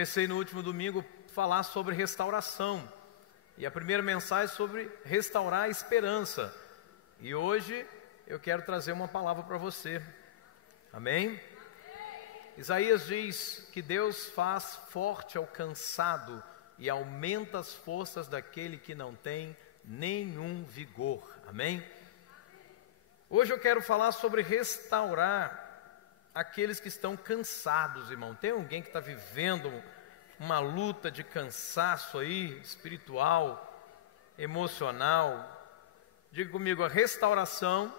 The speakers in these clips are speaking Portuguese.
comecei no último domingo a falar sobre restauração. E a primeira mensagem sobre restaurar a esperança. E hoje eu quero trazer uma palavra para você. Amém? Isaías diz que Deus faz forte ao cansado e aumenta as forças daquele que não tem nenhum vigor. Amém? Hoje eu quero falar sobre restaurar aqueles que estão cansados, irmão. Tem alguém que está vivendo uma luta de cansaço aí, espiritual, emocional? Diga comigo, a restauração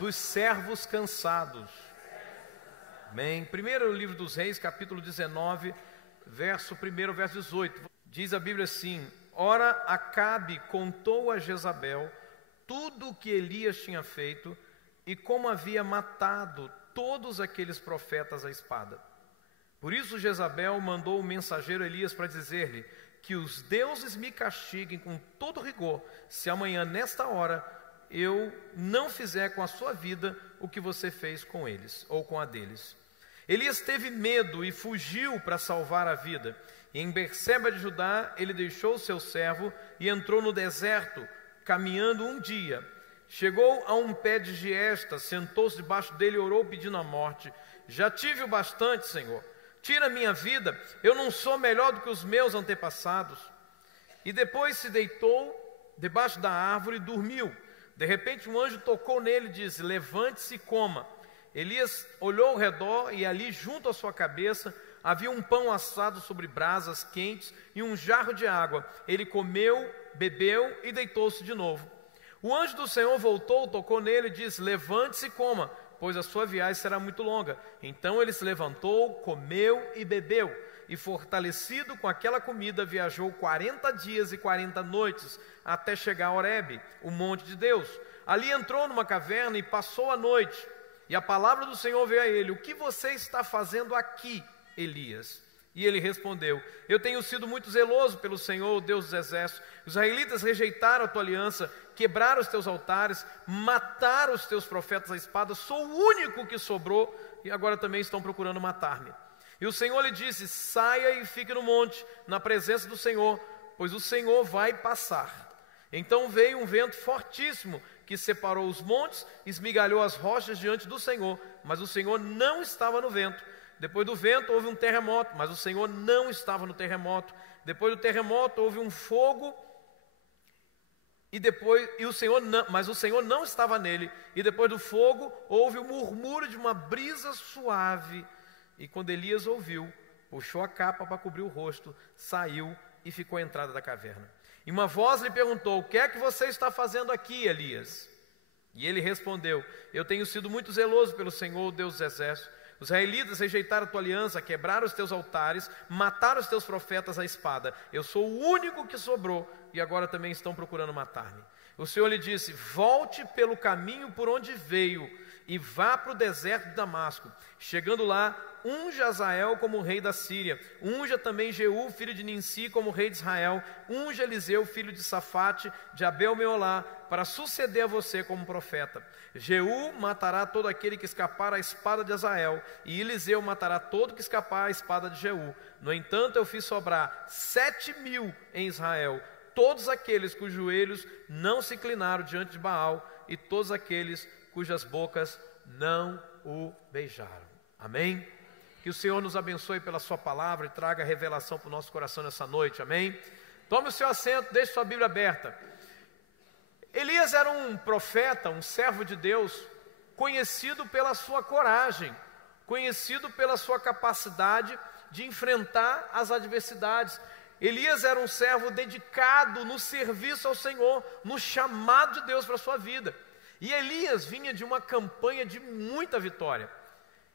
dos servos cansados. Amém? Primeiro livro dos Reis, capítulo 19, verso 1, verso 18. Diz a Bíblia assim: Ora, Acabe contou a Jezabel tudo o que Elias tinha feito e como havia matado todos aqueles profetas à espada. Por isso Jezabel mandou o mensageiro Elias para dizer-lhe que os deuses me castiguem com todo rigor, se amanhã nesta hora eu não fizer com a sua vida o que você fez com eles, ou com a deles. Elias teve medo e fugiu para salvar a vida. E em Berseba de Judá ele deixou seu servo e entrou no deserto, caminhando um dia. Chegou a um pé de giesta, sentou-se debaixo dele e orou pedindo a morte. Já tive o bastante, Senhor. Tira minha vida, eu não sou melhor do que os meus antepassados. E depois se deitou debaixo da árvore e dormiu. De repente um anjo tocou nele e disse: levante-se e coma. Elias olhou ao redor e ali junto à sua cabeça havia um pão assado sobre brasas quentes e um jarro de água. Ele comeu, bebeu e deitou-se de novo. O anjo do Senhor voltou, tocou nele e disse: levante-se e coma, pois a sua viagem será muito longa. Então ele se levantou, comeu e bebeu, e fortalecido com aquela comida, viajou 40 dias e 40 noites, até chegar a Horebe, o monte de Deus. Ali entrou numa caverna e passou a noite. E a palavra do Senhor veio a ele: o que você está fazendo aqui, Elias? E ele respondeu: eu tenho sido muito zeloso pelo Senhor, o Deus dos exércitos. Os israelitas rejeitaram a tua aliança, quebraram os teus altares, mataram os teus profetas à espada. Sou o único que sobrou e agora também estão procurando matar-me. E o Senhor lhe disse: saia e fique no monte, na presença do Senhor, pois o Senhor vai passar. Então veio um vento fortíssimo que separou os montes, esmigalhou as rochas diante do Senhor, mas o Senhor não estava no vento. Depois do vento houve um terremoto, mas o Senhor não estava no terremoto. Depois do terremoto houve um fogo, mas o Senhor não estava nele. E depois do fogo houve o murmúrio de uma brisa suave. E quando Elias ouviu, puxou a capa para cobrir o rosto, saiu e ficou à entrada da caverna. E uma voz lhe perguntou: o que é que você está fazendo aqui, Elias? E ele respondeu: eu tenho sido muito zeloso pelo Senhor, Deus dos exércitos. Os israelitas rejeitaram a tua aliança, quebraram os teus altares, mataram os teus profetas à espada. Eu sou o único que sobrou e agora também estão procurando matar-me. O Senhor lhe disse: volte pelo caminho por onde veio e vá para o deserto de Damasco. Chegando lá, unja Azael como rei da Síria, unja também Jeú, filho de Ninsi, como rei de Israel, unja Eliseu, filho de Safate, de Abel-Meolá, para suceder a você como profeta. Jeú matará todo aquele que escapar à espada de Azael, e Eliseu matará todo que escapar à espada de Jeú. No entanto, eu fiz sobrar 7.000 em Israel, todos aqueles cujos joelhos não se inclinaram diante de Baal, e todos aqueles cujas bocas não o beijaram. Amém? Que o Senhor nos abençoe pela sua palavra e traga revelação para o nosso coração nessa noite. Amém? Tome o seu assento, deixe sua Bíblia aberta. Elias era um profeta, um servo de Deus, conhecido pela sua coragem, conhecido pela sua capacidade de enfrentar as adversidades. Elias era um servo dedicado no serviço ao Senhor, no chamado de Deus para a sua vida. E Elias vinha de uma campanha de muita vitória.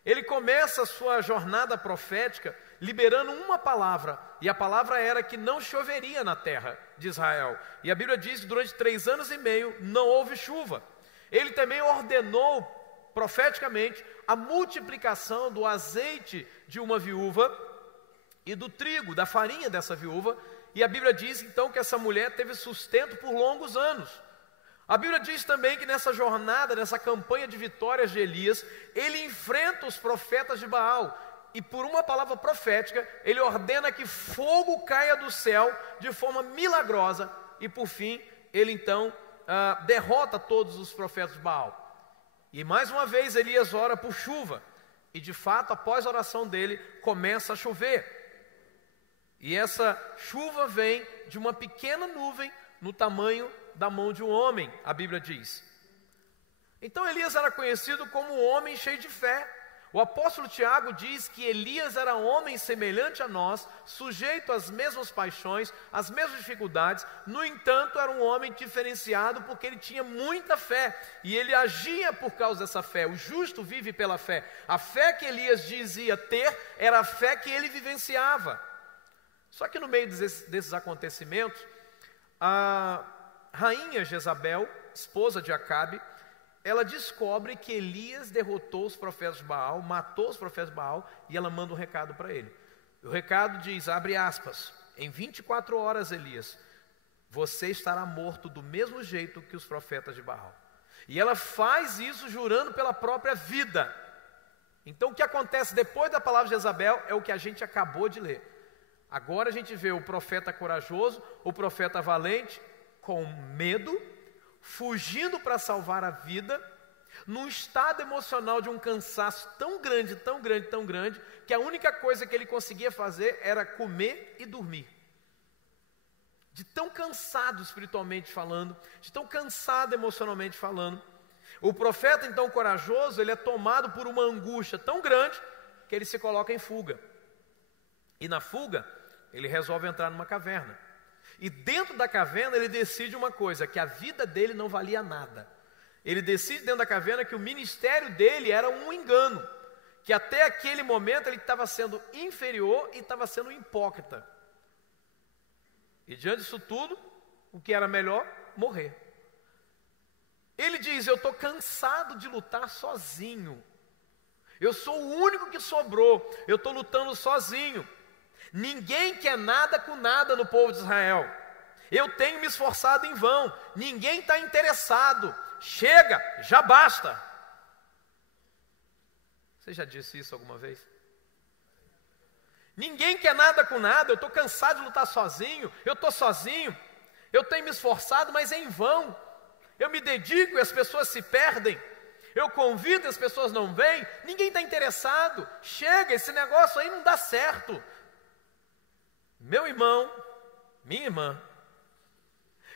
Ele começa a sua jornada profética liberando uma palavra, e a palavra era que não choveria na terra de Israel. E a Bíblia diz que durante 3 anos e meio não houve chuva. Ele também ordenou profeticamente a multiplicação do azeite de uma viúva e do trigo, da farinha dessa viúva. E a Bíblia diz então que essa mulher teve sustento por longos anos. A Bíblia diz também que nessa jornada, nessa campanha de vitórias de Elias, ele enfrenta os profetas de Baal e por uma palavra profética, ele ordena que fogo caia do céu de forma milagrosa, e por fim, ele então derrota todos os profetas de Baal. E mais uma vez Elias ora por chuva, e de fato, após a oração dele, começa a chover. E essa chuva vem de uma pequena nuvem no tamanho da mão de um homem, a Bíblia diz. Então Elias era conhecido como um homem cheio de fé. O apóstolo Tiago diz que Elias era homem semelhante a nós, sujeito às mesmas paixões, às mesmas dificuldades. No entanto, era um homem diferenciado porque ele tinha muita fé e ele agia por causa dessa fé. O justo vive pela fé. A fé que Elias dizia ter era a fé que ele vivenciava. Só que no meio desses acontecimentos, a rainha Jezabel, esposa de Acabe, ela descobre que Elias derrotou os profetas de Baal, matou os profetas de Baal, e ela manda um recado para ele. O recado diz, abre aspas, em 24 horas, Elias, você estará morto do mesmo jeito que os profetas de Baal. E ela faz isso jurando pela própria vida. Então o que acontece depois da palavra de Jezabel é o que a gente acabou de ler. Agora a gente vê o profeta corajoso, o profeta valente, com medo, fugindo para salvar a vida, num estado emocional de um cansaço tão grande, tão grande, tão grande, que a única coisa que ele conseguia fazer era comer e dormir. De tão cansado espiritualmente falando, de tão cansado emocionalmente falando. O profeta então corajoso, ele é tomado por uma angústia tão grande, que ele se coloca em fuga. E na fuga, ele resolve entrar numa caverna. E dentro da caverna ele decide uma coisa, que a vida dele não valia nada. Ele decide dentro da caverna que o ministério dele era um engano, que até aquele momento ele estava sendo inferior e estava sendo hipócrita. E diante disso tudo, o que era melhor? Morrer. Ele diz, eu estou cansado de lutar sozinho. Eu sou o único que sobrou, eu estou lutando sozinho. Ninguém quer nada com nada no povo de Israel. Eu tenho me esforçado em vão. Ninguém está interessado. Chega, já basta. Você já disse isso alguma vez? Ninguém quer nada com nada. Eu estou cansado de lutar sozinho. Eu estou sozinho. Eu tenho me esforçado, mas é em vão. Eu me dedico e as pessoas se perdem. Eu convido e as pessoas não vêm. Ninguém está interessado. Chega, esse negócio aí não dá certo. Meu irmão, minha irmã,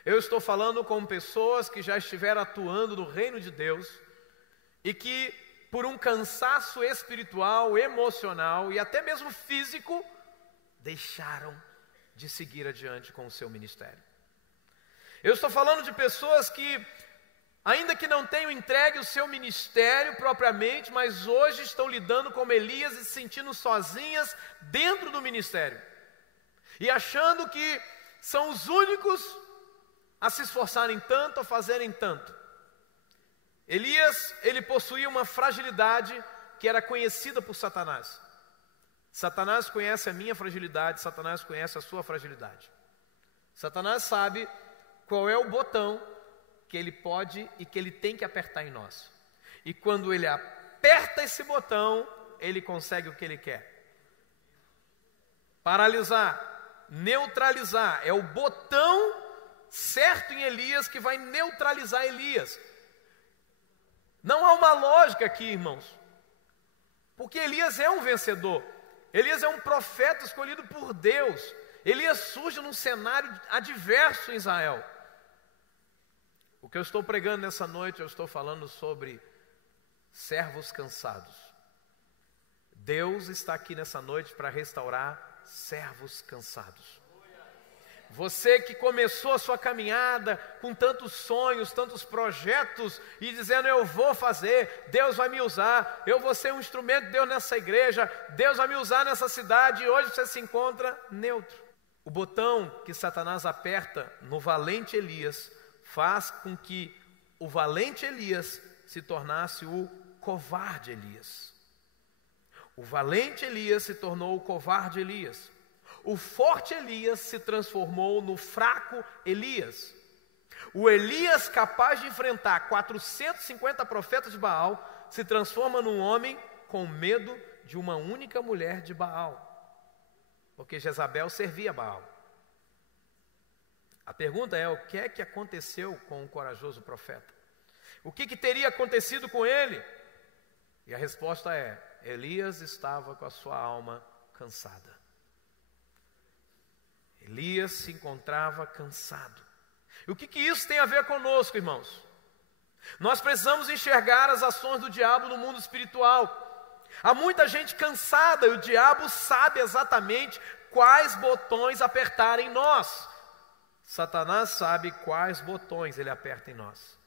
eu estou falando com pessoas que já estiveram atuando no reino de Deus e que, por um cansaço espiritual, emocional e até mesmo físico, deixaram de seguir adiante com o seu ministério. Eu estou falando de pessoas que, ainda que não tenham entregue o seu ministério propriamente, mas hoje estão lidando como Elias e se sentindo sozinhas dentro do ministério. E achando que são os únicos a se esforçarem tanto, a fazerem tanto. Elias, ele possuía uma fragilidade que era conhecida por Satanás. Satanás conhece a minha fragilidade, Satanás conhece a sua fragilidade. Satanás sabe qual é o botão que ele pode e que ele tem que apertar em nós. E quando ele aperta esse botão, ele consegue o que ele quer. Paralisar. Neutralizar, é o botão certo em Elias que vai neutralizar Elias. Não há uma lógica aqui, irmãos, porque Elias é um vencedor, Elias é um profeta escolhido por Deus. Elias surge num cenário adverso em Israel. O que eu estou pregando nessa noite, eu estou falando sobre servos cansados. Deus está aqui nessa noite para restaurar servos cansados. Você que começou a sua caminhada com tantos sonhos, tantos projetos e dizendo eu vou fazer, Deus vai me usar, eu vou ser um instrumento de Deus nessa igreja, Deus vai me usar nessa cidade, e hoje você se encontra neutro. O botão que Satanás aperta no valente Elias faz com que o valente Elias se tornasse o covarde Elias. O valente Elias se tornou o covarde Elias. O forte Elias se transformou no fraco Elias. O Elias capaz de enfrentar 450 profetas de Baal se transforma num homem com medo de uma única mulher de Baal, porque Jezabel servia Baal. A pergunta é: o que é que aconteceu com o corajoso profeta? O que teria acontecido com ele? E a resposta é: Elias estava com a sua alma cansada. Elias se encontrava cansado. E o que isso tem a ver conosco, irmãos? Nós precisamos enxergar as ações do diabo no mundo espiritual. Há muita gente cansada e o diabo sabe exatamente quais botões apertar em nós. Satanás sabe quais botões ele aperta em nós.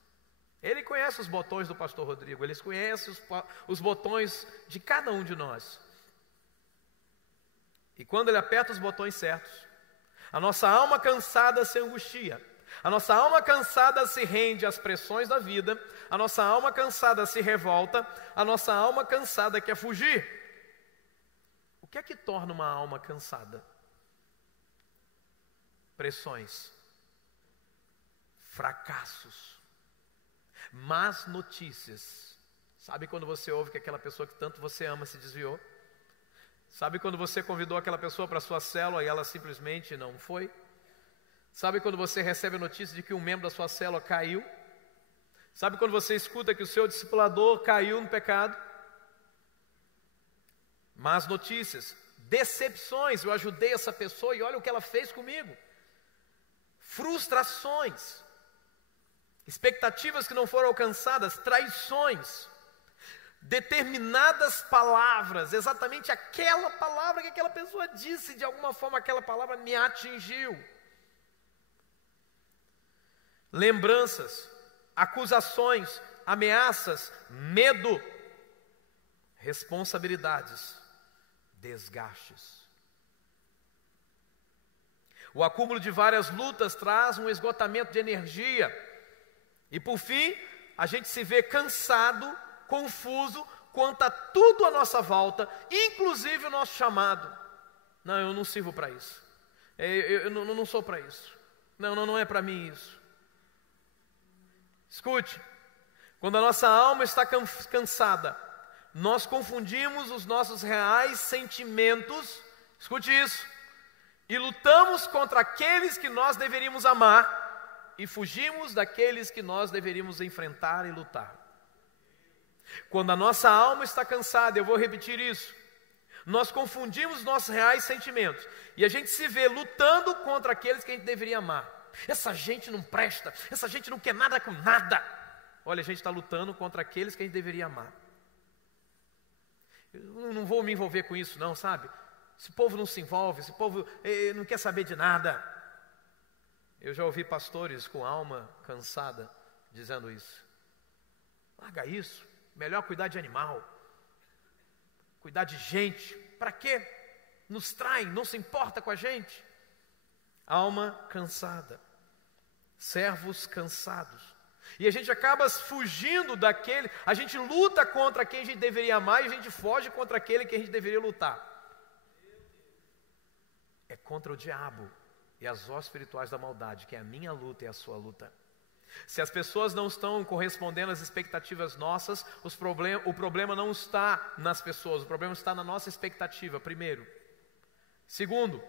Ele conhece os botões do pastor Rodrigo, ele conhece os botões de cada um de nós. E quando ele aperta os botões certos, a nossa alma cansada se angustia, a nossa alma cansada se rende às pressões da vida, a nossa alma cansada se revolta, a nossa alma cansada quer fugir. O que é que torna uma alma cansada? Pressões, fracassos, más notícias. Sabe quando você ouve que aquela pessoa que tanto você ama se desviou? Sabe quando você convidou aquela pessoa para a sua célula e ela simplesmente não foi? Sabe quando você recebe a notícia de que um membro da sua célula caiu? Sabe quando você escuta que o seu discipulador caiu no pecado? Más notícias, decepções. Eu ajudei essa pessoa e olha o que ela fez comigo. Frustrações, expectativas que não foram alcançadas, traições, determinadas palavras, exatamente aquela palavra que aquela pessoa disse, de alguma forma aquela palavra me atingiu. Lembranças, acusações, ameaças, medo, responsabilidades, desgastes. O acúmulo de várias lutas traz um esgotamento de energia. E por fim, a gente se vê cansado, confuso quanto a tudo à nossa volta, inclusive o nosso chamado. Não, eu não sirvo para isso. Eu não sou para isso. Não é para mim isso. Escute, quando a nossa alma está cansada, nós confundimos os nossos reais sentimentos, escute isso, e lutamos contra aqueles que nós deveríamos amar, e fugimos daqueles que nós deveríamos enfrentar e lutar. Quando a nossa alma está cansada, eu vou repetir isso, nós confundimos nossos reais sentimentos, e a gente se vê lutando contra aqueles que a gente deveria amar. Essa gente não presta, essa gente não quer nada com nada. Olha, a gente está lutando contra aqueles que a gente deveria amar. Eu não vou me envolver com isso não, sabe? Esse povo não se envolve, esse povo não quer saber de nada. Eu já ouvi pastores com alma cansada dizendo isso. Larga isso, melhor cuidar de animal, cuidar de gente. Para quê? Nos traem, não se importa com a gente. Alma cansada, servos cansados, e a gente acaba fugindo daquele, a gente luta contra quem a gente deveria amar e a gente foge contra aquele que a gente deveria lutar. É contra o diabo e as hostes espirituais da maldade, que é a minha luta e a sua luta. Se as pessoas não estão correspondendo às expectativas nossas, o problema não está nas pessoas, o problema está na nossa expectativa, primeiro. Segundo,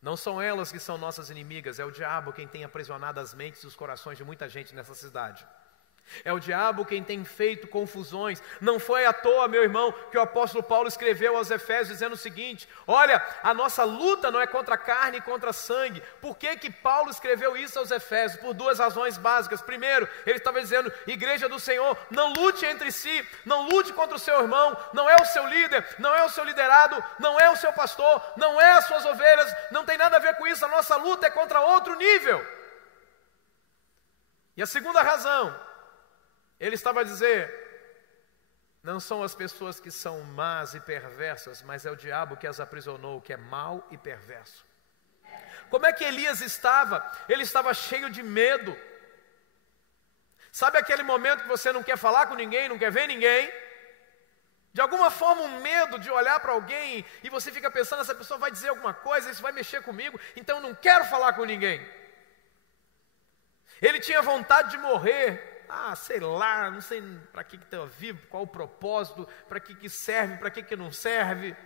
não são elas que são nossas inimigas, é o diabo quem tem aprisionado as mentes e os corações de muita gente nessa cidade. É o diabo quem tem feito confusões. Não foi à toa, meu irmão, que o apóstolo Paulo escreveu aos Efésios dizendo o seguinte: olha, a nossa luta não é contra a carne e contra sangue. Por que Paulo escreveu isso aos Efésios? Por duas razões básicas. Primeiro, ele estava dizendo: igreja do Senhor, não lute entre si, não lute contra o seu irmão, não é o seu líder, não é o seu liderado, não é o seu pastor, não é as suas ovelhas, não tem nada a ver com isso. A nossa luta é contra outro nível. E a segunda razão, ele estava a dizer: não são as pessoas que são más e perversas, mas é o diabo que as aprisionou, que é mau e perverso. Como é que Elias estava? Ele estava cheio de medo. Sabe aquele momento que você não quer falar com ninguém, não quer ver ninguém? De alguma forma um medo de olhar para alguém e você fica pensando: essa pessoa vai dizer alguma coisa, isso vai mexer comigo, então eu não quero falar com ninguém. Ele tinha vontade de morrer. sei lá, não sei para que está vivo, qual o propósito, para que serve, para que não serve.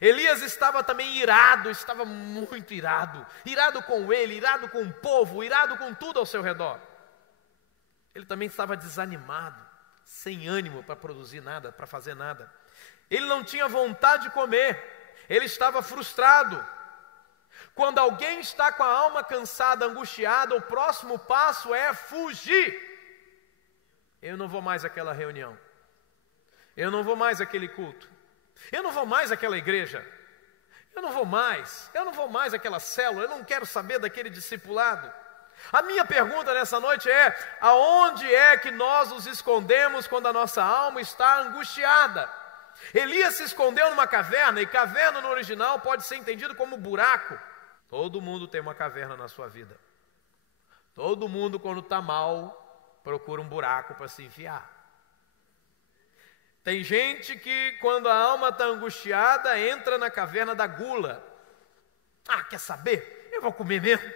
Elias estava também irado, estava muito irado. Irado com ele, irado com o povo, irado com tudo ao seu redor. Ele também estava desanimado, sem ânimo para produzir nada, para fazer nada. Ele não tinha vontade de comer, ele estava frustrado. Quando alguém está com a alma cansada, angustiada, o próximo passo é fugir. Eu não vou mais àquela reunião, eu não vou mais àquele culto, eu não vou mais àquela igreja, eu não vou mais àquela célula, eu não quero saber daquele discipulado. A minha pergunta nessa noite é: aonde é que nós nos escondemos quando a nossa alma está angustiada? Elias se escondeu numa caverna, e caverna no original pode ser entendido como buraco. Todo mundo tem uma caverna na sua vida. Todo mundo, quando está mal, procura um buraco para se enfiar. Tem gente que, quando a alma está angustiada, entra na caverna da gula. Quer saber? Eu vou comer mesmo.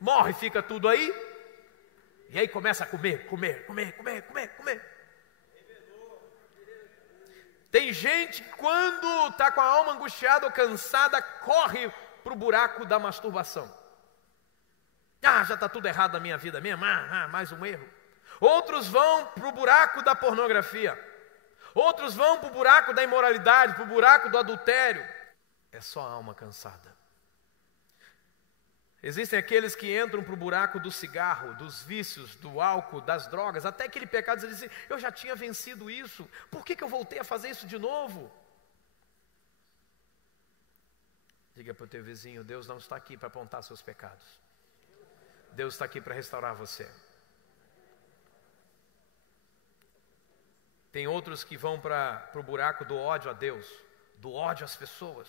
Morre, fica tudo aí. E aí começa a comer. Tem gente que, quando está com a alma angustiada ou cansada, corre para o buraco da masturbação. Já está tudo errado na minha vida mesmo. Mais um erro. Outros vão para o buraco da pornografia. Outros vão para o buraco da imoralidade, para o buraco do adultério. É só a alma cansada. Existem aqueles que entram para o buraco do cigarro, dos vícios, do álcool, das drogas, até aquele pecado, eles dizem: eu já tinha vencido isso, por que eu voltei a fazer isso de novo? Diga para o teu vizinho: Deus não está aqui para apontar seus pecados. Deus está aqui para restaurar você. Tem outros que vão para o buraco do ódio a Deus, do ódio às pessoas.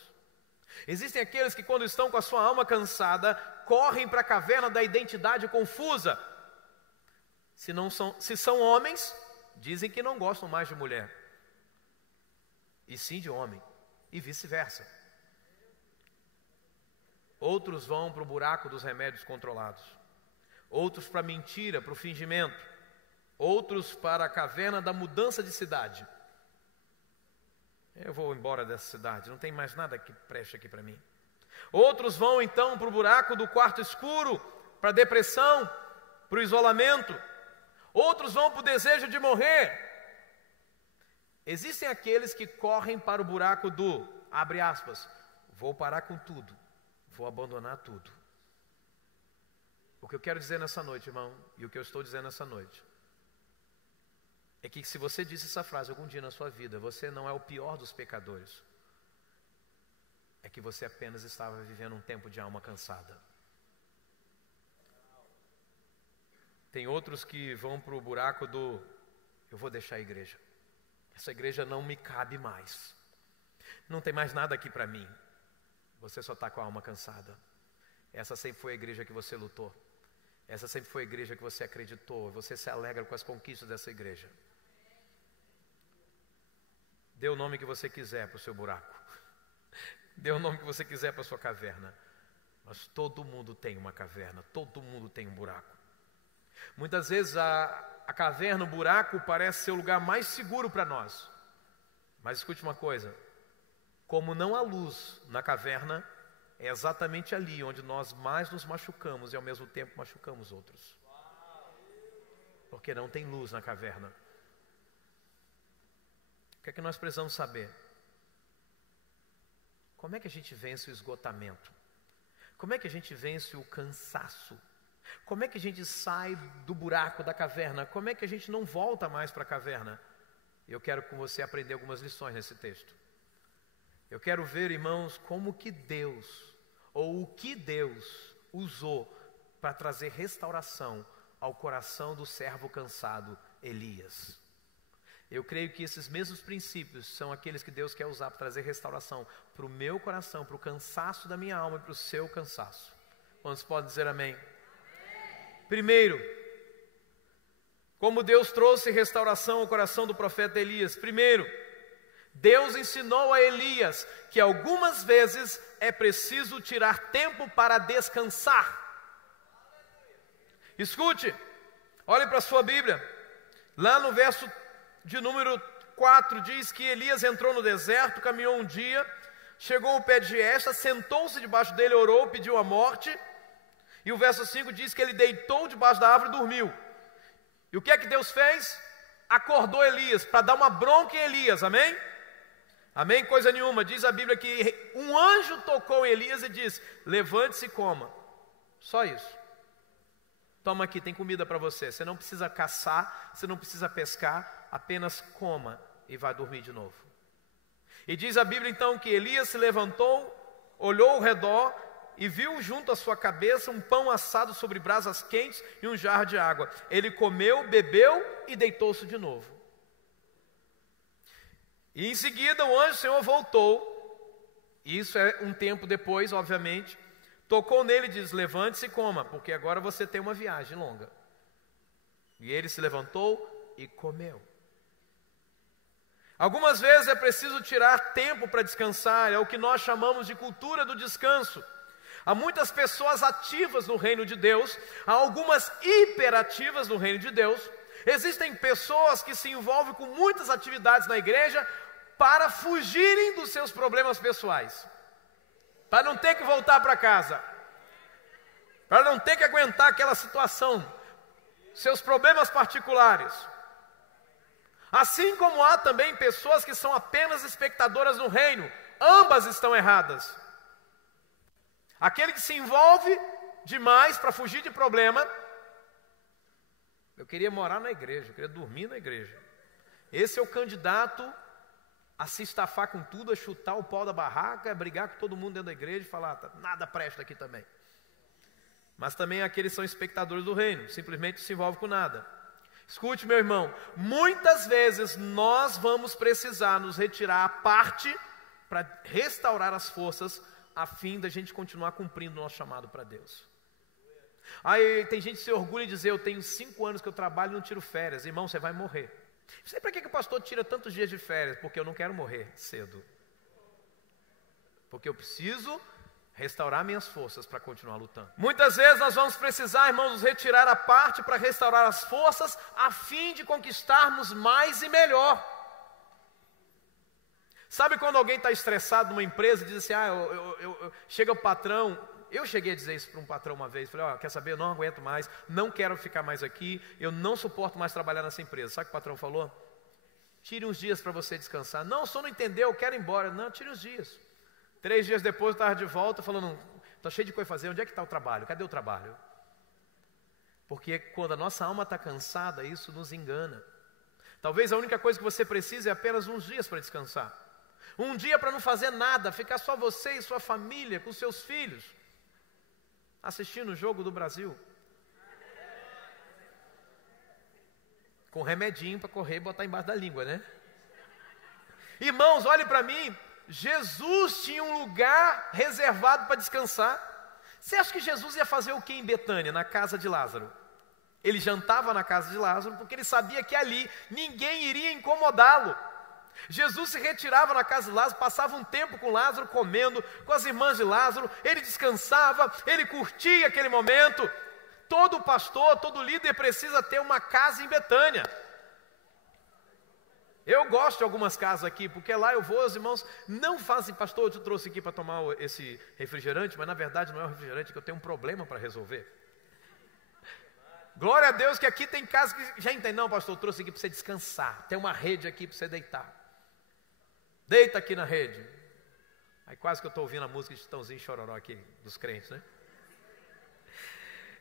Existem aqueles que, quando estão com a sua alma cansada, correm para a caverna da identidade confusa. Se são homens, dizem que não gostam mais de mulher, e sim de homem, e vice-versa. Outros vão para o buraco dos remédios controlados. Outros para a mentira, para o fingimento. Outros para a caverna da mudança de cidade. Eu vou embora dessa cidade, não tem mais nada que preste aqui para mim. Outros vão então para o buraco do quarto escuro, para a depressão, para o isolamento. Outros vão para o desejo de morrer. Existem aqueles que correm para o buraco do, abre aspas, vou parar com tudo, vou abandonar tudo. O que eu quero dizer nessa noite, irmão, e o que eu estou dizendo nessa noite, é que se você disse essa frase algum dia na sua vida, você não é o pior dos pecadores. É que você apenas estava vivendo um tempo de alma cansada. Tem outros que vão para o buraco do, eu vou deixar a igreja. Essa igreja não me cabe mais. Não tem mais nada aqui para mim. Você só está com a alma cansada. Essa sempre foi a igreja que você lutou. Essa sempre foi a igreja que você acreditou. Você se alegra com as conquistas dessa igreja. Dê o nome que você quiser para o seu buraco. Dê o nome que você quiser para a sua caverna. Mas todo mundo tem uma caverna. Todo mundo tem um buraco. Muitas vezes a caverna, o buraco, parece ser o lugar mais seguro para nós. Mas escute uma coisa. Como não há luz na caverna, é exatamente ali onde nós mais nos machucamos e ao mesmo tempo machucamos outros. Porque não tem luz na caverna. O que é que nós precisamos saber? Como é que a gente vence o esgotamento? Como é que a gente vence o cansaço? Como é que a gente sai do buraco da caverna? Como é que a gente não volta mais para a caverna? Eu quero com você aprender algumas lições nesse texto. Eu quero ver, irmãos, como que Deus, ou o que Deus usou para trazer restauração ao coração do servo cansado, Elias. Eu creio que esses mesmos princípios são aqueles que Deus quer usar para trazer restauração para o meu coração, para o cansaço da minha alma e para o seu cansaço. Quantos podem dizer amém? Primeiro, como Deus trouxe restauração ao coração do profeta Elias. Primeiro, Deus ensinou a Elias que algumas vezes é preciso tirar tempo para descansar. Escute, Olhe para a sua Bíblia, lá no verso de número 4, diz que Elias entrou no deserto, caminhou um dia, chegou ao pé de esta, sentou-se debaixo dele, orou, pediu a morte, e o verso 5 diz que ele deitou debaixo da árvore e dormiu. E o que é que Deus fez? Acordou Elias, para dar uma bronca em Elias, amém? Amém? Coisa nenhuma, diz a Bíblia que um anjo tocou em Elias e disse: levante-se e coma. Só isso. Toma aqui, tem comida para você. Você não precisa caçar, você não precisa pescar, apenas coma e vai dormir de novo. E diz a Bíblia então que Elias se levantou, olhou ao redor e viu junto à sua cabeça um pão assado sobre brasas quentes e um jarro de água. Ele comeu, bebeu e deitou-se de novo. E em seguida o anjo do Senhor voltou, e isso é um tempo depois, obviamente, tocou nele e disse: levante-se e coma, porque agora você tem uma viagem longa. E ele se levantou e comeu. Algumas vezes é preciso tirar tempo para descansar, é o que nós chamamos de cultura do descanso. Há muitas pessoas ativas no reino de Deus, há algumas hiperativas no reino de Deus. Existem pessoas que se envolvem com muitas atividades na igreja para fugirem dos seus problemas pessoais, para não ter que voltar para casa, para não ter que aguentar aquela situação, seus problemas particulares. Assim como há também pessoas que são apenas espectadoras no reino, ambas estão erradas. Aquele que se envolve demais para fugir de problema. Eu queria morar na igreja, eu queria dormir na igreja. Esse é o candidato a se estafar com tudo, a chutar o pau da barraca, a brigar com todo mundo dentro da igreja e falar: nada presta aqui também. Mas também aqueles são espectadores do reino, simplesmente se envolvem com nada. Escute, meu irmão, muitas vezes nós vamos precisar nos retirar à parte para restaurar as forças, a fim da gente continuar cumprindo o nosso chamado para Deus. Aí tem gente que se orgulha em dizer: eu tenho 5 anos que eu trabalho e não tiro férias. Irmão, você vai morrer. Não sei para que o pastor tira tantos dias de férias. Porque eu não quero morrer cedo. Porque eu preciso restaurar minhas forças para continuar lutando. Muitas vezes nós vamos precisar, irmãos, nos retirar à parte para restaurar as forças, a fim de conquistarmos mais e melhor. Sabe quando alguém está estressado numa empresa e diz assim: chega o patrão. Eu cheguei a dizer isso para um patrão uma vez. Falei: quer saber, eu não aguento mais, não quero ficar mais aqui, eu não suporto mais trabalhar nessa empresa. Sabe o que o patrão falou? Tire uns dias para você descansar. Não, o senhor não entendeu, eu quero ir embora. Não, tire uns dias. 3 dias depois eu estava de volta falando: estou cheio de coisa a fazer, onde é que está o trabalho? Cadê o trabalho? Porque quando a nossa alma está cansada, isso nos engana. Talvez a única coisa que você precisa é apenas uns dias para descansar. Um dia para não fazer nada, ficar só você e sua família, com seus filhos, assistindo o jogo do Brasil, com remedinho para correr e botar embaixo da língua, né? Irmãos, olhe para mim. Jesus tinha um lugar reservado para descansar. Você acha que Jesus ia fazer o que em Betânia, na casa de Lázaro? Ele jantava na casa de Lázaro porque ele sabia que ali ninguém iria incomodá-lo. Jesus se retirava na casa de Lázaro, passava um tempo com Lázaro, comendo com as irmãs de Lázaro, ele descansava, ele curtia aquele momento. Todo pastor, todo líder precisa ter uma casa em Betânia. Eu gosto de algumas casas aqui, porque lá eu vou, os irmãos não fazem: pastor, eu te trouxe aqui para tomar esse refrigerante, mas na verdade não é um refrigerante, que eu tenho um problema para resolver. Glória a Deus que aqui tem casa que já entende: não, pastor, eu trouxe aqui para você descansar, tem uma rede aqui para você deitar. Deita aqui na rede. Aí quase que eu estou ouvindo a música de Chitãozinho e Chororó aqui, dos crentes, né?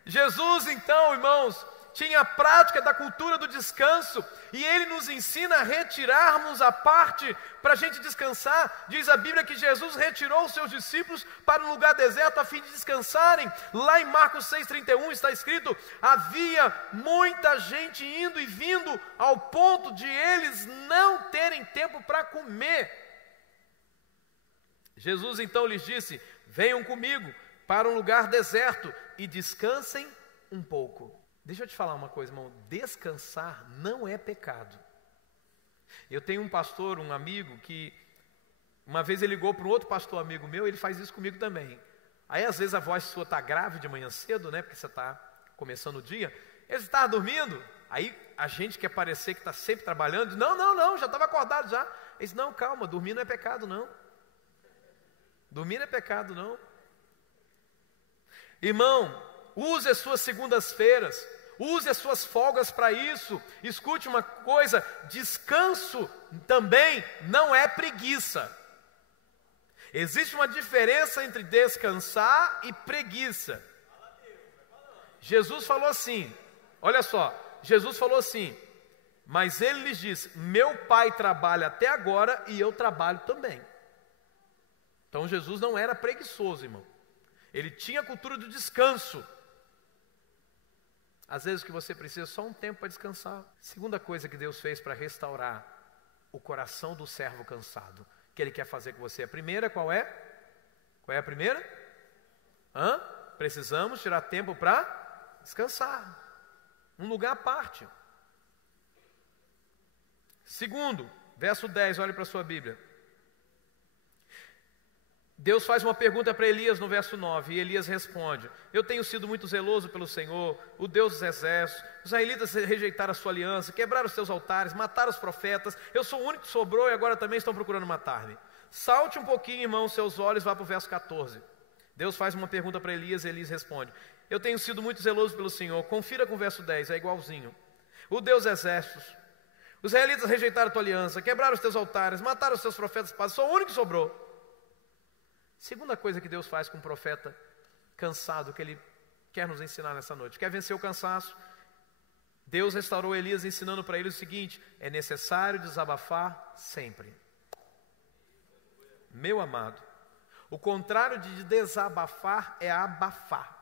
Jesus então, irmãos, tinha a prática da cultura do descanso, e ele nos ensina a retirarmos a parte para a gente descansar. Diz a Bíblia que Jesus retirou os seus discípulos para um lugar deserto a fim de descansarem. Lá em Marcos 6,31 está escrito: havia muita gente indo e vindo, ao ponto de eles não terem tempo para comer. Jesus então lhes disse: venham comigo para um lugar deserto e descansem um pouco. Deixa eu te falar uma coisa, irmão: descansar não é pecado. Eu tenho um pastor, um amigo, que uma vez ele ligou para um outro pastor amigo meu, ele faz isso comigo também. Aí às vezes a voz sua está grave de manhã cedo, né, porque você está começando o dia, Eles estavam dormindo. Aí a gente quer parecer que está sempre trabalhando, diz, não, já estava acordado já. Eles, não, calma, dormir não é pecado não. Dormir não é pecado não. Irmão, use as suas segundas-feiras, use as suas folgas para isso. Escute uma coisa, descanso também não é preguiça. Existe uma diferença entre descansar e preguiça. Jesus falou assim, olha só, Jesus falou assim, mas ele lhes disse, meu pai trabalha até agora e eu trabalho também. Então Jesus não era preguiçoso, irmão. Ele tinha a cultura do descanso. Às vezes o que você precisa é só um tempo para descansar. Segunda coisa que Deus fez para restaurar o coração do servo cansado, que Ele quer fazer com você. A primeira qual é? Qual é a primeira? Precisamos tirar tempo para descansar. Um lugar à parte. Segundo, verso 10, olhe para a sua Bíblia. Deus faz uma pergunta para Elias no verso 9, e Elias responde, eu tenho sido muito zeloso pelo Senhor, o Deus dos exércitos, os israelitas rejeitaram a sua aliança, quebraram os seus altares, mataram os profetas, eu sou o único que sobrou e agora também estão procurando matar-me. Salte um pouquinho, irmão, seus olhos, vá para o verso 14. Deus faz uma pergunta para Elias e Elias responde, eu tenho sido muito zeloso pelo Senhor, confira com o verso 10, é igualzinho. O Deus dos exércitos, os israelitas rejeitaram a tua aliança, quebraram os teus altares, mataram os teus profetas, sou o único que sobrou. Segunda coisa que Deus faz com um profeta cansado, que Ele quer nos ensinar nessa noite. Quer vencer o cansaço? Deus restaurou Elias ensinando para ele o seguinte, é necessário desabafar sempre. Meu amado, o contrário de desabafar é abafar.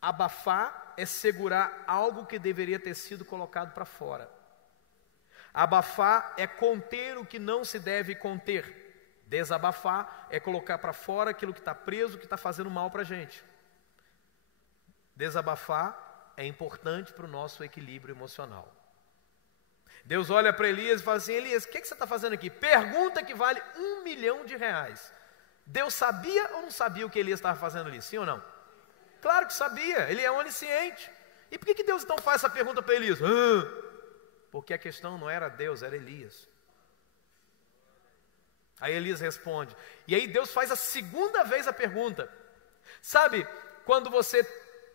Abafar é segurar algo que deveria ter sido colocado para fora. Abafar é conter o que não se deve conter. Desabafar é colocar para fora aquilo que está preso, que está fazendo mal para a gente. Desabafar é importante para o nosso equilíbrio emocional. Deus olha para Elias e fala assim, Elias, o que você está fazendo aqui? Pergunta que vale R$1 milhão. Deus sabia ou não sabia o que Elias estava fazendo ali? Sim ou não? Claro que sabia, ele é onisciente. E por que Deus então faz essa pergunta para Elias? Porque a questão não era Deus, era Elias. Aí Elias responde, e aí Deus faz a segunda vez a pergunta. Sabe, quando você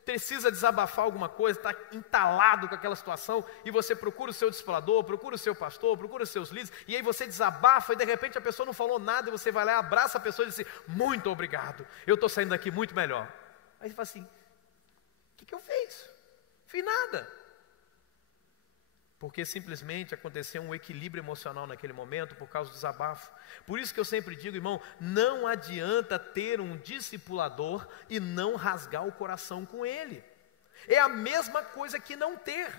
precisa desabafar alguma coisa, está entalado com aquela situação, e você procura o seu discipulador, procura o seu pastor, procura os seus líderes, e aí você desabafa, e de repente a pessoa não falou nada, e você vai lá, abraça a pessoa e diz assim, muito obrigado, eu estou saindo daqui muito melhor. Aí você fala assim, o que eu fiz? Fiz nada. Porque simplesmente aconteceu um equilíbrio emocional naquele momento por causa do desabafo. Por isso que eu sempre digo, irmão, não adianta ter um discipulador e não rasgar o coração com ele. É a mesma coisa que não ter.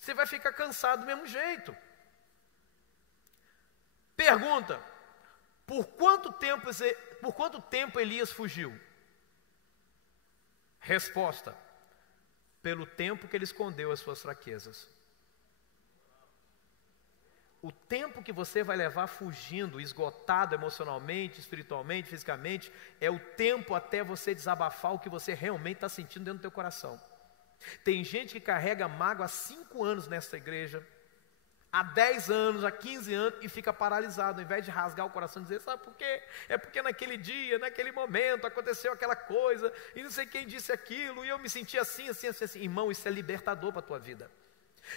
Você vai ficar cansado do mesmo jeito. Pergunta, por quanto tempo Elias fugiu? Resposta, pelo tempo que ele escondeu as suas fraquezas. O tempo que você vai levar fugindo, esgotado emocionalmente, espiritualmente, fisicamente, é o tempo até você desabafar o que você realmente está sentindo dentro do teu coração. Tem gente que carrega mágoa há 5 anos nessa igreja, há 10 anos, há 15 anos, e fica paralisado, ao invés de rasgar o coração e dizer, sabe por quê? É porque naquele dia, naquele momento, aconteceu aquela coisa, e não sei quem disse aquilo, e eu me senti assim. Irmão, isso é libertador para a tua vida.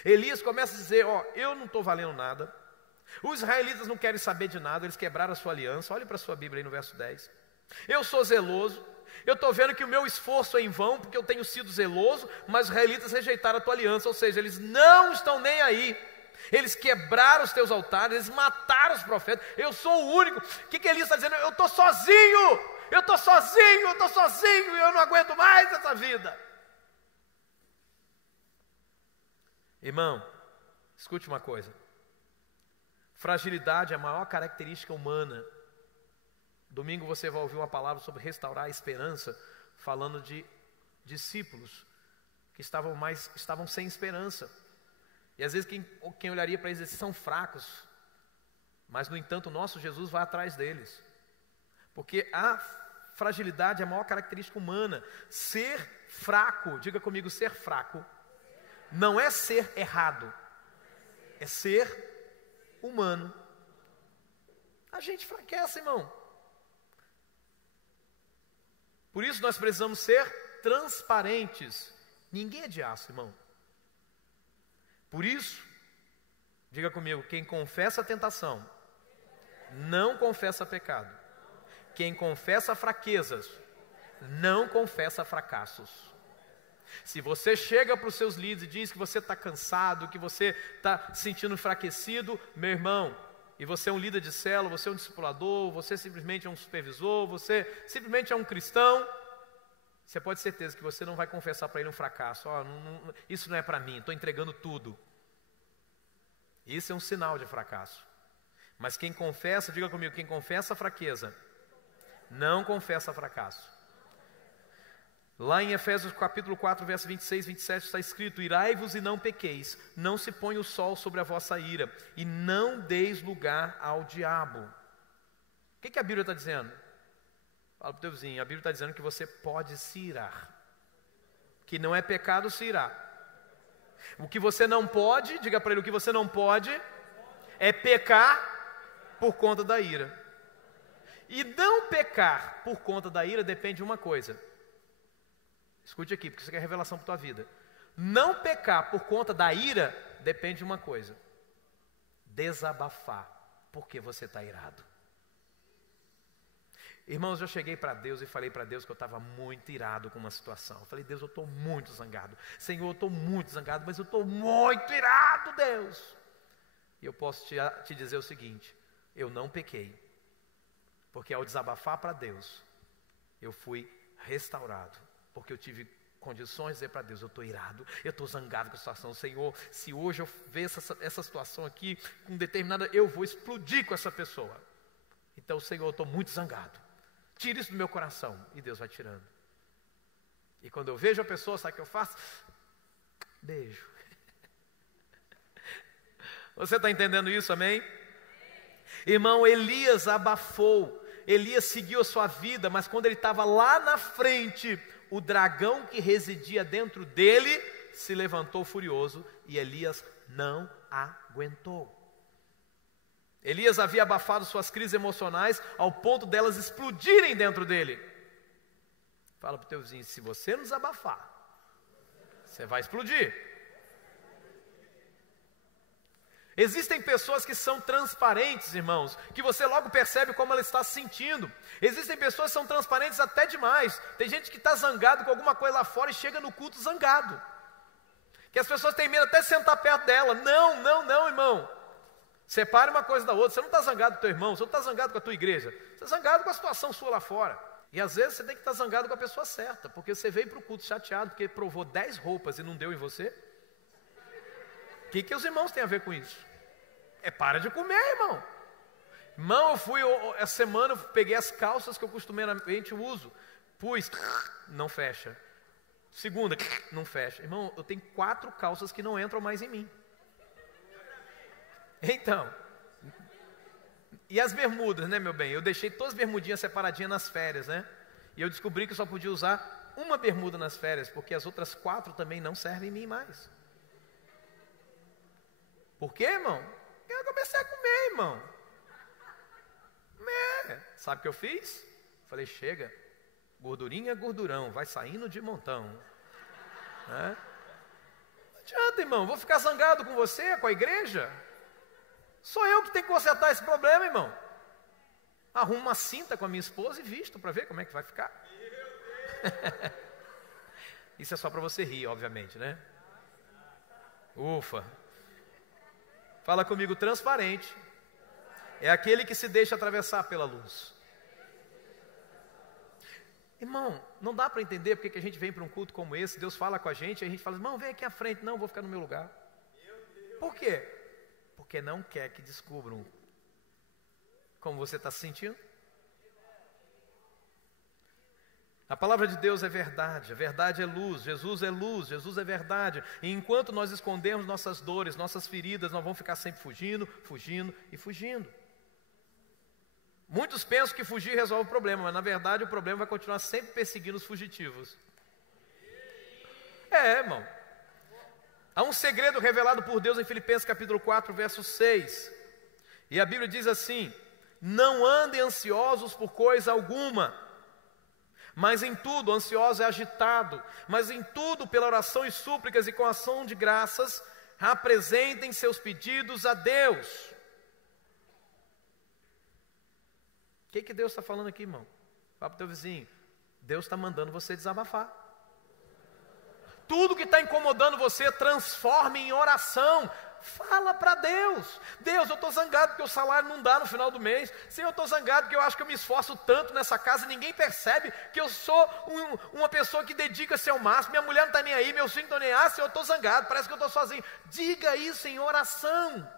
Elias começa a dizer, eu não estou valendo nada, os israelitas não querem saber de nada, eles quebraram a sua aliança, olhe para a sua Bíblia aí no verso 10, eu sou zeloso, eu estou vendo que o meu esforço é em vão, porque eu tenho sido zeloso, mas os israelitas rejeitaram a tua aliança, ou seja, eles não estão nem aí, eles quebraram os teus altares, eles mataram os profetas, eu sou o único. O que Elias está dizendo? Eu estou sozinho, e eu não aguento mais essa vida. Irmão, escute uma coisa, fragilidade é a maior característica humana. Domingo você vai ouvir uma palavra sobre restaurar a esperança, falando de discípulos que estavam sem esperança. E às vezes quem olharia para eles são fracos, mas no entanto o nosso Jesus vai atrás deles. Porque a fragilidade é a maior característica humana. Ser fraco, diga comigo, ser fraco, não é ser errado, é ser humano. A gente enfraquece, irmão. Por isso nós precisamos ser transparentes. Ninguém é de aço, irmão. Por isso, diga comigo, quem confessa a tentação, não confessa pecado. Quem confessa fraquezas, não confessa fracassos. Se você chega para os seus líderes e diz que você está cansado, que você está se sentindo enfraquecido, meu irmão, e você é um líder de célula, você é um discipulador, você simplesmente é um supervisor, você simplesmente é um cristão, você pode ter certeza que você não vai confessar para ele um fracasso. Isso não é para mim, estou entregando tudo. Isso é um sinal de fracasso. Mas quem confessa, diga comigo, quem confessa a fraqueza, não confessa fracasso. Lá em Efésios capítulo 4, verso 26, 27 está escrito: irai-vos e não pequeis, não se põe o sol sobre a vossa ira, e não deis lugar ao diabo. O que a Bíblia está dizendo? Fala para o teu vizinho, a Bíblia está dizendo que você pode se irar, que não é pecado se irar. O que você não pode, diga para ele, o que você não pode é pecar por conta da ira. E não pecar por conta da ira depende de uma coisa. Escute aqui, porque isso aqui é revelação para a tua vida. Não pecar por conta da ira depende de uma coisa: desabafar, porque você está irado. Irmãos, eu cheguei para Deus e falei para Deus que eu estava muito irado com uma situação. Eu falei: Deus, eu estou muito zangado. Senhor, eu estou muito zangado, mas eu estou muito irado, Deus. E eu posso te dizer o seguinte: eu não pequei, porque ao desabafar para Deus, eu fui restaurado. Porque eu tive condições de dizer para Deus: eu estou irado, eu estou zangado com a situação. Senhor, se hoje eu ver essa situação aqui com determinada, eu vou explodir com essa pessoa. Então, Senhor, eu estou muito zangado. Tira isso do meu coração. E Deus vai tirando. E quando eu vejo a pessoa, sabe o que eu faço? Beijo. Você está entendendo isso, amém? Irmão, Elias abafou. Elias seguiu a sua vida, mas quando ele estava lá na frente, o dragão que residia dentro dele se levantou furioso e Elias não aguentou. Elias havia abafado suas crises emocionais ao ponto delas explodirem dentro dele. Fala para o teu vizinho: se você não desabafar, você vai explodir. Existem pessoas que são transparentes, irmãos, que você logo percebe como ela está se sentindo. Existem pessoas que são transparentes até demais. Tem gente que está zangado com alguma coisa lá fora e chega no culto zangado. Que as pessoas têm medo até de sentar perto dela. Não, irmão. Separe uma coisa da outra. Você não está zangado com o teu irmão, você não está zangado com a tua igreja. Você está zangado com a situação sua lá fora. E às vezes você tem que estar zangado com a pessoa certa, porque você veio para o culto chateado porque provou 10 roupas e não deu em você. O que os irmãos têm a ver com isso? Para de comer, irmão. Irmão, essa semana eu peguei as calças que eu costumeiramente uso. Pus, não fecha. Segunda, não fecha. Irmão, eu tenho 4 calças que não entram mais em mim. Então, e as bermudas, né, meu bem? Eu deixei todas as bermudinhas separadinhas nas férias, né? E eu descobri que eu só podia usar uma bermuda nas férias, porque as outras 4 também não servem em mim mais. Por quê, irmão? Porque eu comecei a comer, irmão. Sabe o que eu fiz? Falei: chega, gordurinha, gordurão, vai saindo de montão. Não adianta, irmão, vou ficar zangado com você, com a igreja? Sou eu que tenho que consertar esse problema, irmão. Arrumo uma cinta com a minha esposa e visto para ver como é que vai ficar. Isso é só para você rir, obviamente, né? Ufa. Fala comigo: transparente é aquele que se deixa atravessar pela luz. Irmão, não dá para entender porque que a gente vem para um culto como esse, Deus fala com a gente, e a gente fala: irmão, vem aqui à frente. Não, vou ficar no meu lugar. Por quê? Porque não quer que descubram como você está se sentindo. A palavra de Deus é verdade, a verdade é luz, Jesus é verdade. E enquanto nós escondermos nossas dores, nossas feridas, nós vamos ficar sempre fugindo. Muitos pensam que fugir resolve o problema, mas na verdade o problema vai continuar sempre perseguindo os fugitivos. Irmão. Há um segredo revelado por Deus em Filipenses capítulo 4, verso 6. E a Bíblia diz assim: não andem ansiosos por coisa alguma, mas em tudo, ansioso é agitado, mas em tudo, pela oração e súplicas e com ação de graças, apresentem seus pedidos a Deus. O que Deus está falando aqui, irmão? Fala para o teu vizinho: Deus está mandando você desabafar. Tudo que está incomodando você, transforme em oração. Fala para Deus: Deus, eu estou zangado porque o salário não dá no final do mês. Senhor, eu estou zangado porque eu acho que eu me esforço tanto nessa casa e ninguém percebe que eu sou uma pessoa que dedica-se ao máximo. Minha mulher não está nem aí, meus filhos não estão nem aí. Senhor, eu estou zangado, parece que eu estou sozinho. Diga isso em oração.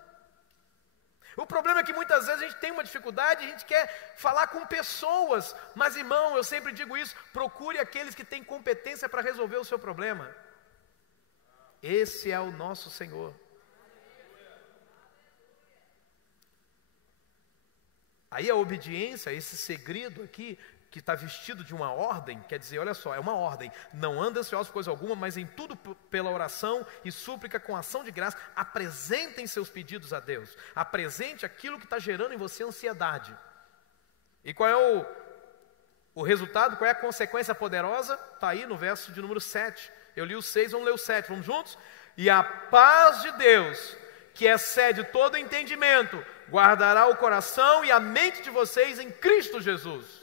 O problema é que muitas vezes a gente tem uma dificuldade, a gente quer falar com pessoas. Mas, irmão, eu sempre digo isso: procure aqueles que têm competência para resolver o seu problema. Esse é o nosso Senhor. Aí a obediência, esse segredo aqui, que está vestido de uma ordem, quer dizer, olha só, é uma ordem: não anda ansioso por coisa alguma, mas em tudo pela oração e súplica com ação de graça, apresentem seus pedidos a Deus. Apresente aquilo que está gerando em você ansiedade. E qual é o resultado, qual é a consequência poderosa? Está aí no verso de número 7. Eu li o 6, vamos ler o 7, vamos juntos? E a paz de Deus, que excede todo entendimento, guardará o coração e a mente de vocês em Cristo Jesus.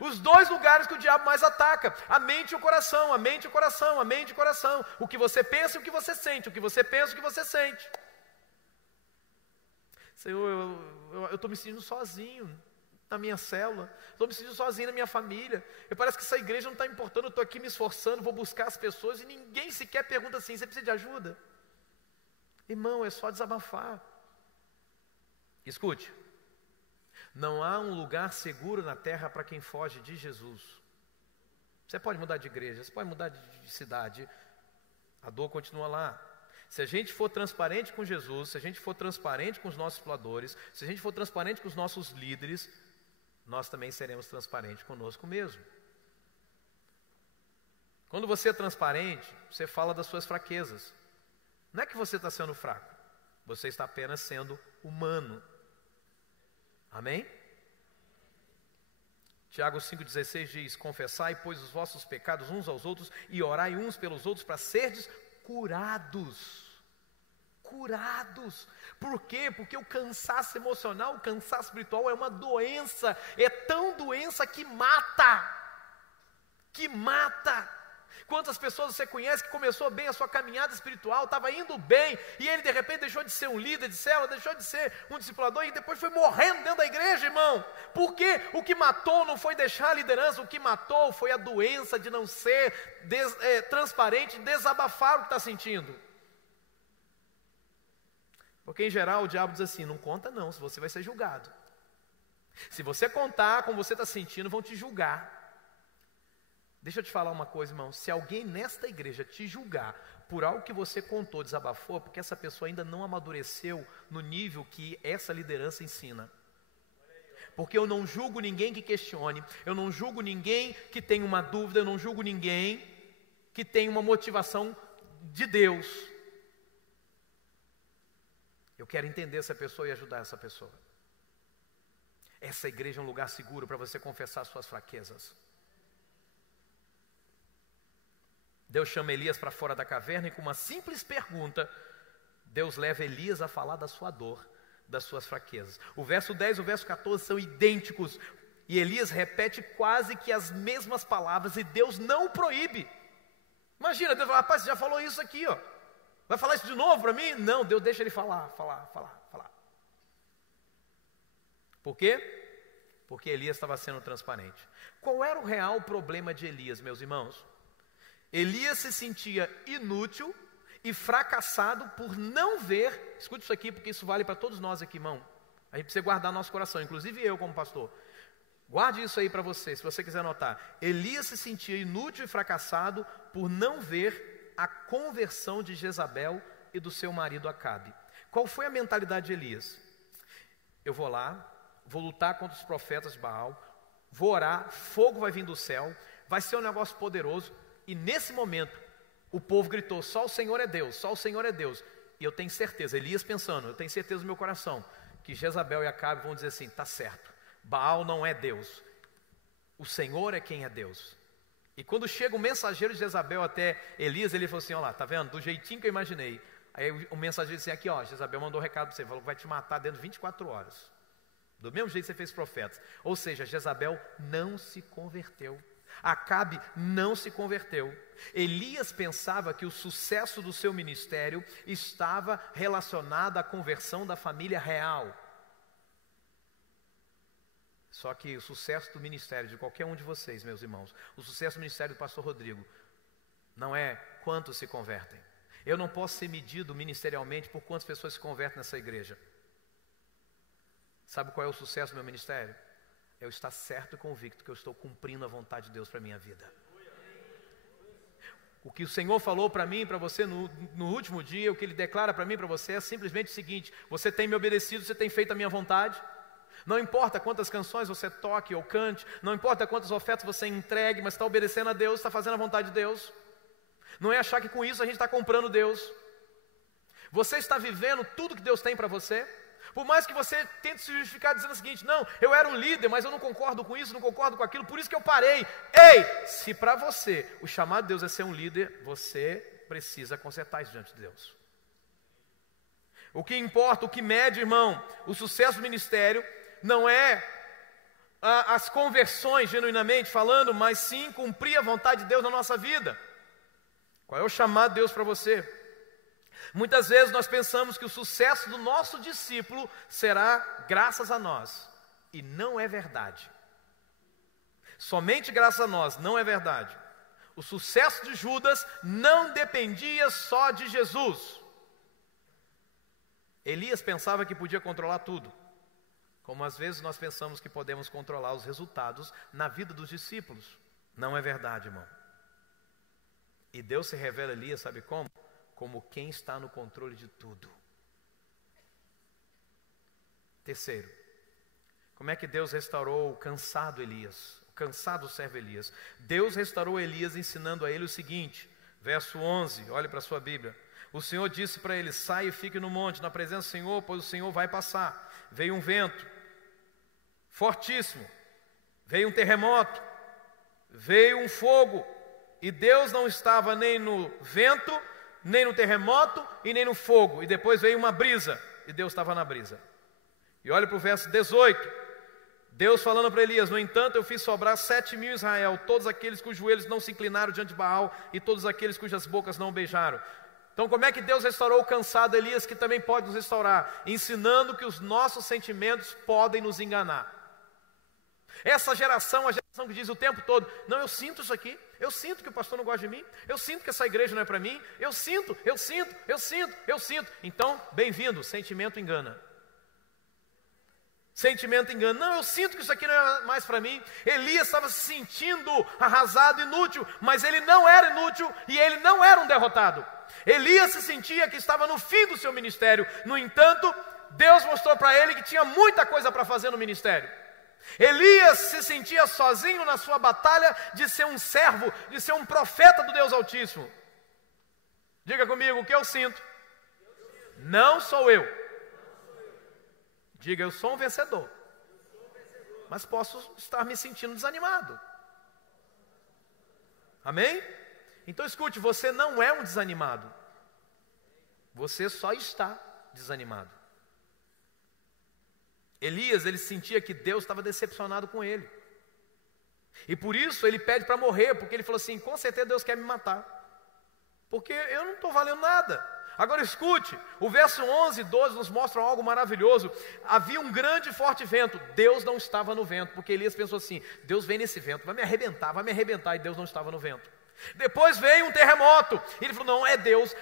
Os dois lugares que o diabo mais ataca: a mente e o coração, a mente e o coração, a mente e o coração. O que você pensa e o que você sente, o que você pensa e o que você sente. Senhor, eu estou me sentindo sozinho na minha célula, estou me sentindo sozinho na minha família. Parece que essa igreja não está importando, eu estou aqui me esforçando, vou buscar as pessoas e ninguém sequer pergunta assim: você precisa de ajuda? Irmão, é só desabafar. Escute, não há um lugar seguro na terra para quem foge de Jesus. Você pode mudar de igreja, você pode mudar de cidade, a dor continua lá. Se a gente for transparente com Jesus, se a gente for transparente com os nossos exploradores, se a gente for transparente com os nossos líderes, nós também seremos transparentes conosco mesmo. Quando você é transparente, você fala das suas fraquezas. Não é que você está sendo fraco, você está apenas sendo humano. Amém? Tiago 5,16 diz: confessai, pois, os vossos pecados uns aos outros e orai uns pelos outros para serdes curados. Curados. Por quê? Porque o cansaço emocional, o cansaço espiritual é uma doença. É tão doença que mata. Que mata. Quantas pessoas você conhece que começou bem a sua caminhada espiritual, estava indo bem, e ele de repente deixou de ser um líder de célula, deixou de ser um discipulador, e depois foi morrendo dentro da igreja, irmão. Por quê? O que matou não foi deixar a liderança, o que matou foi a doença de não ser transparente, desabafar o que está sentindo. Porque em geral o diabo diz assim: não conta não, se você vai ser julgado. Se você contar como você está sentindo, vão te julgar. Deixa eu te falar uma coisa, irmão: se alguém nesta igreja te julgar por algo que você contou, desabafou, porque essa pessoa ainda não amadureceu no nível que essa liderança ensina. Porque eu não julgo ninguém que questione, eu não julgo ninguém que tenha uma dúvida, eu não julgo ninguém que tenha uma motivação de Deus. Eu quero entender essa pessoa e ajudar essa pessoa. Essa igreja é um lugar seguro para você confessar suas fraquezas. Deus chama Elias para fora da caverna e com uma simples pergunta, Deus leva Elias a falar da sua dor, das suas fraquezas. O verso 10 e o verso 14 são idênticos. E Elias repete quase que as mesmas palavras e Deus não o proíbe. Imagina, Deus fala: rapaz, você já falou isso aqui, ó. Vai falar isso de novo para mim? Não, Deus deixa ele falar. Por quê? Porque Elias estava sendo transparente. Qual era o real problema de Elias, meus irmãos? Elias se sentia inútil e fracassado por não ver, escute isso aqui porque isso vale para todos nós aqui, irmão. A gente precisa guardar nosso coração, inclusive eu como pastor. Guarde isso aí para você, se você quiser anotar. Elias se sentia inútil e fracassado por não ver a conversão de Jezabel e do seu marido Acabe. Qual foi a mentalidade de Elias? Eu vou lá, vou lutar contra os profetas de Baal, vou orar, fogo vai vir do céu, vai ser um negócio poderoso. E nesse momento, O povo gritou, só o Senhor é Deus, só o Senhor é Deus. E eu tenho certeza, Elias pensando, eu tenho certeza no meu coração, que Jezabel e Acabe vão dizer assim, tá certo, Baal não é Deus, o Senhor é quem é Deus. E quando chega o mensageiro de Jezabel até Elias, ele falou assim, olha lá, tá vendo, do jeitinho que eu imaginei. Aí o mensageiro disse aqui, ó, Jezabel mandou um recado para você, falou que vai te matar dentro de 24 horas. Do mesmo jeito que você fez profetas. Ou seja, Jezabel não se converteu. Acabe não se converteu. Elias pensava que o sucesso do seu ministério estava relacionado à conversão da família real. Só que o sucesso do ministério de qualquer um de vocês, meus irmãos, o sucesso do ministério do pastor Rodrigo, não é quantos se convertem. Eu não posso ser medido ministerialmente por quantas pessoas se convertem nessa igreja. Sabe qual é o sucesso do meu ministério? Eu estar certo e convicto que eu estou cumprindo a vontade de Deus para a minha vida. O que o Senhor falou para mim e para você no último dia, o que Ele declara para mim e para você é simplesmente o seguinte: você tem me obedecido, você tem feito a minha vontade. Não importa quantas canções você toque ou cante, não importa quantas ofertas você entregue, mas está obedecendo a Deus, está fazendo a vontade de Deus. Não é achar que com isso a gente está comprando Deus. Você está vivendo tudo que Deus tem para você. Por mais que você tente se justificar dizendo o seguinte, não, eu era um líder, mas eu não concordo com isso, não concordo com aquilo, por isso que eu parei. Ei, se para você o chamado de Deus é ser um líder, você precisa consertar isso diante de Deus. O que importa, o que mede, irmão, o sucesso do ministério, não é as conversões genuinamente falando, mas sim cumprir a vontade de Deus na nossa vida. Qual é o chamado de Deus para você? Muitas vezes nós pensamos que o sucesso do nosso discípulo será graças a nós. E não é verdade. Somente graças a nós, não é verdade. O sucesso de Judas não dependia só de Jesus. Elias pensava que podia controlar tudo. Como às vezes nós pensamos que podemos controlar os resultados na vida dos discípulos. Não é verdade, irmão. E Deus se revela a Elias, sabe como? Como quem está no controle de tudo. Terceiro, como é que Deus restaurou o cansado Elias? O cansado servo Elias. Deus restaurou Elias ensinando a ele o seguinte, verso 11, olhe para a sua Bíblia. O Senhor disse para ele, saia e fique no monte, na presença do Senhor, pois o Senhor vai passar. Veio um vento fortíssimo, veio um terremoto, veio um fogo, e Deus não estava nem no vento, nem no terremoto e nem no fogo. E depois veio uma brisa, e Deus estava na brisa. E olha para o verso 18. Deus falando para Elias, no entanto eu fiz sobrar 7.000 em Israel, todos aqueles cujos joelhos não se inclinaram diante de Baal, e todos aqueles cujas bocas não o beijaram. Então como é que Deus restaurou o cansado Elias, que também pode nos restaurar? Ensinando que os nossos sentimentos podem nos enganar. Essa geração, a geração que diz o tempo todo, não, eu sinto isso aqui, eu sinto que o pastor não gosta de mim, eu sinto que essa igreja não é para mim, eu sinto. Então, bem-vindo, sentimento engana. Sentimento engana. Não, eu sinto que isso aqui não é mais para mim. Elias estava se sentindo arrasado, inútil, mas ele não era inútil e ele não era um derrotado. Elias se sentia que estava no fim do seu ministério. No entanto, Deus mostrou para ele que tinha muita coisa para fazer no ministério. Elias se sentia sozinho na sua batalha de ser um servo, de ser um profeta do Deus Altíssimo. Diga comigo, o que eu sinto? Não sou eu. Diga, eu sou um vencedor. Mas posso estar me sentindo desanimado. Amém? Então escute, você não é um desanimado. Você só está desanimado. Elias, ele sentia que Deus estava decepcionado com ele. E por isso ele pede para morrer, porque ele falou assim, com certeza Deus quer me matar. Porque eu não estou valendo nada. Agora escute, o verso 11 e 12 nos mostram algo maravilhoso. Havia um grande e forte vento. Deus não estava no vento, porque Elias pensou assim, Deus vem nesse vento, vai me arrebentar, e Deus não estava no vento. Depois veio um terremoto, e ele falou, não, é Deus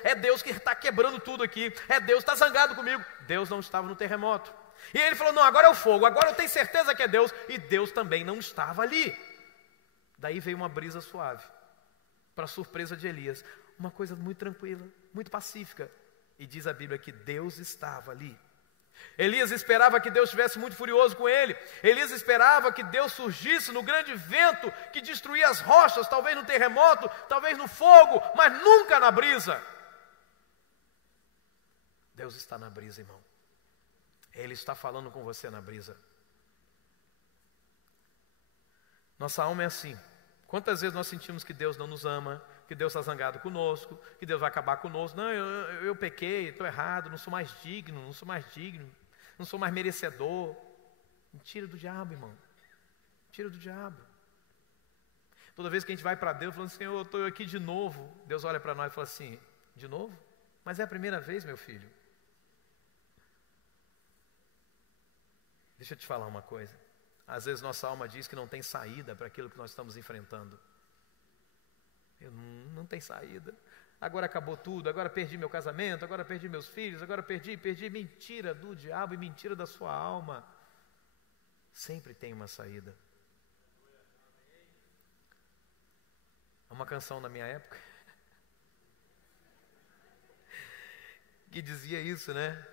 que está quebrando tudo aqui, é Deus, está zangado comigo. Deus não estava no terremoto. E ele falou, não, agora é o fogo, agora eu tenho certeza que é Deus, e Deus também não estava ali. Daí veio uma brisa suave, para surpresa de Elias, uma coisa muito tranquila, muito pacífica, e diz a Bíblia que Deus estava ali. Elias esperava que Deus estivesse muito furioso com ele. Elias esperava que Deus surgisse no grande vento que destruía as rochas, talvez no terremoto, talvez no fogo, mas nunca na brisa. Deus está na brisa, irmão. Ele está falando com você na brisa. Nossa alma é assim. Quantas vezes nós sentimos que Deus não nos ama, que Deus está zangado conosco, que Deus vai acabar conosco. Não, eu pequei, estou errado, não sou mais digno, não sou mais merecedor. Mentira do diabo, irmão. Mentira do diabo. Toda vez que a gente vai para Deus, falando assim, eu estou aqui de novo, Deus olha para nós e fala assim, de novo? Mas é a primeira vez, meu filho. Deixa eu te falar uma coisa. Às vezes nossa alma diz que não tem saída para aquilo que nós estamos enfrentando. Não tem saída. Agora acabou tudo, agora perdi meu casamento, agora perdi meus filhos, agora perdi. Mentira do diabo e mentira da sua alma. Sempre tem uma saída. Há uma canção na minha época que dizia isso, né?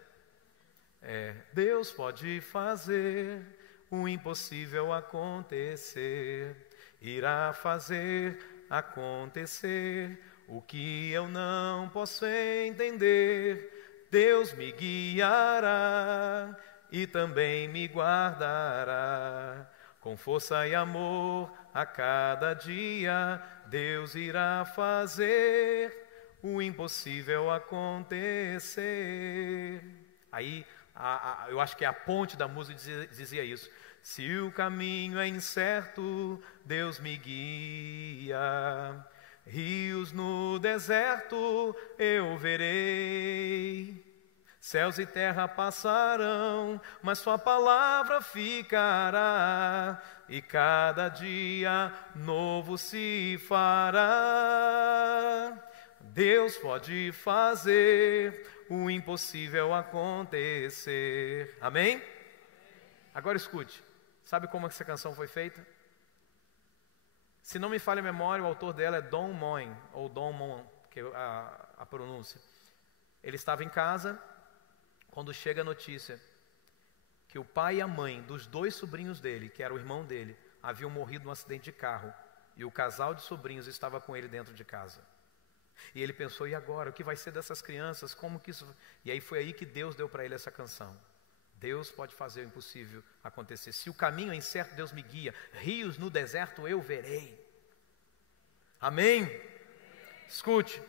Deus pode fazer o impossível acontecer, irá fazer acontecer o que eu não posso entender. Deus me guiará e também me guardará, com força e amor a cada dia. Deus irá fazer o impossível acontecer. Aí eu acho que a ponte da música dizia isso. Se o caminho é incerto, Deus me guia. Rios no deserto eu verei. Céus e terra passarão, mas sua palavra ficará. E cada dia novo se fará. Deus pode fazer o impossível acontecer. Amém? Agora escute. Sabe como essa canção foi feita? Se não me falha a memória, o autor dela é Don Moen, ou Don Mon, que é a pronúncia. Ele estava em casa quando chega a notícia que o pai e a mãe dos 2 sobrinhos dele, que era o irmão dele, haviam morrido num acidente de carro. E o casal de sobrinhos estava com ele dentro de casa. E ele pensou, e agora? O que vai ser dessas crianças? Como que isso... E aí foi aí que Deus deu para ele essa canção. Deus pode fazer o impossível acontecer. Se o caminho é incerto, Deus me guia. Rios no deserto eu verei. Amém? Escute.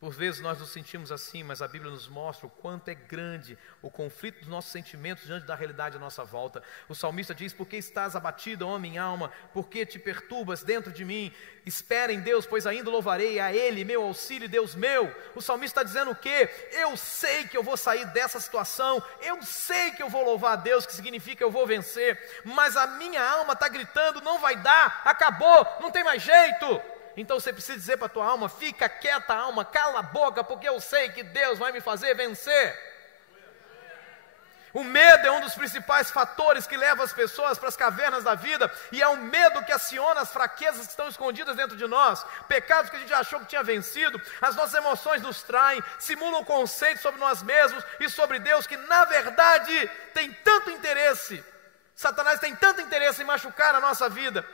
Por vezes nós nos sentimos assim, mas a Bíblia nos mostra o quanto é grande o conflito dos nossos sentimentos diante da realidade à nossa volta. O salmista diz, por que estás abatida, ó minha alma? Por que te perturbas dentro de mim? Espera em Deus, pois ainda louvarei a Ele, meu auxílio, Deus meu. O salmista está dizendo o quê? Eu sei que eu vou sair dessa situação, eu sei que eu vou louvar a Deus, que significa eu vou vencer, mas a minha alma está gritando, não vai dar, acabou, não tem mais jeito. Então você precisa dizer para a tua alma, fica quieta alma, cala a boca, porque eu sei que Deus vai me fazer vencer. O medo é um dos principais fatores que leva as pessoas para as cavernas da vida, e é o medo que aciona as fraquezas que estão escondidas dentro de nós, pecados que a gente já achou que tinha vencido. As nossas emoções nos traem, simulam conceitos sobre nós mesmos e sobre Deus que na verdade tem tanto interesse, Satanás tem tanto interesse em machucar a nossa vida.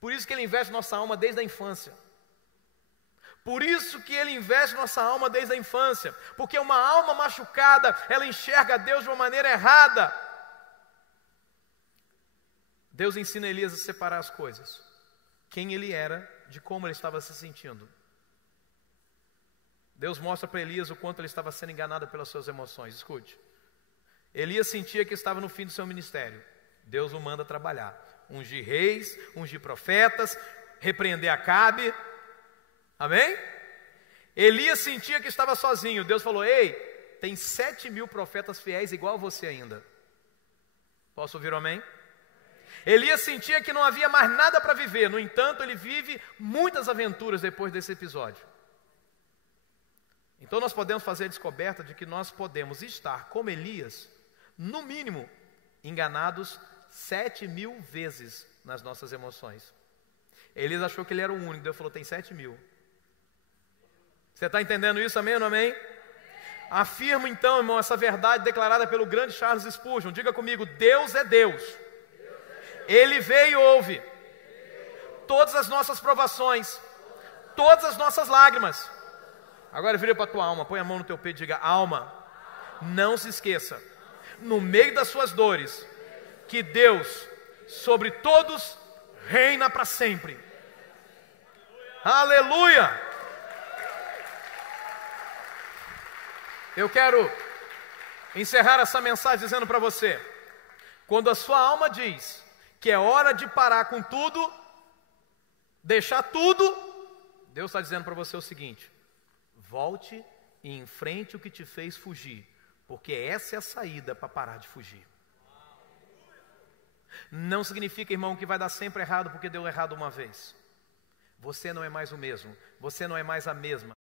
Por isso que ele investe nossa alma desde a infância. Por isso que ele investe nossa alma desde a infância. Porque uma alma machucada, ela enxerga Deus de uma maneira errada. Deus ensina Elias a separar as coisas. Quem ele era, de como ele estava se sentindo. Deus mostra para Elias o quanto ele estava sendo enganado pelas suas emoções. Escute. Elias sentia que estava no fim do seu ministério. Deus o manda trabalhar. Ungir reis, ungir profetas, repreender Acabe. Amém? Elias sentia que estava sozinho. Deus falou, ei, tem 7.000 profetas fiéis igual a você ainda. Posso ouvir um amém? Elias sentia que não havia mais nada para viver. No entanto, ele vive muitas aventuras depois desse episódio. Então nós podemos fazer a descoberta de que nós podemos estar como Elias, no mínimo, enganados 7.000 vezes nas nossas emoções. Elias achou que ele era o único, Deus falou, tem 7.000. Você está entendendo isso, amém ou não amém? Afirma então, irmão, essa verdade declarada pelo grande Charles Spurgeon. Diga comigo: Deus é Deus. Ele veio e ouve todas as nossas provações, todas as nossas lágrimas. Agora vira para a tua alma, põe a mão no teu peito e diga: alma, não se esqueça, no meio das suas dores, que Deus sobre todos reina para sempre. Aleluia! Eu quero encerrar essa mensagem dizendo para você: quando a sua alma diz que é hora de parar com tudo, deixar tudo, Deus está dizendo para você o seguinte: volte e enfrente o que te fez fugir, porque essa é a saída para parar de fugir. Não significa, irmão, que vai dar sempre errado porque deu errado uma vez. Você não é mais o mesmo, você não é mais a mesma.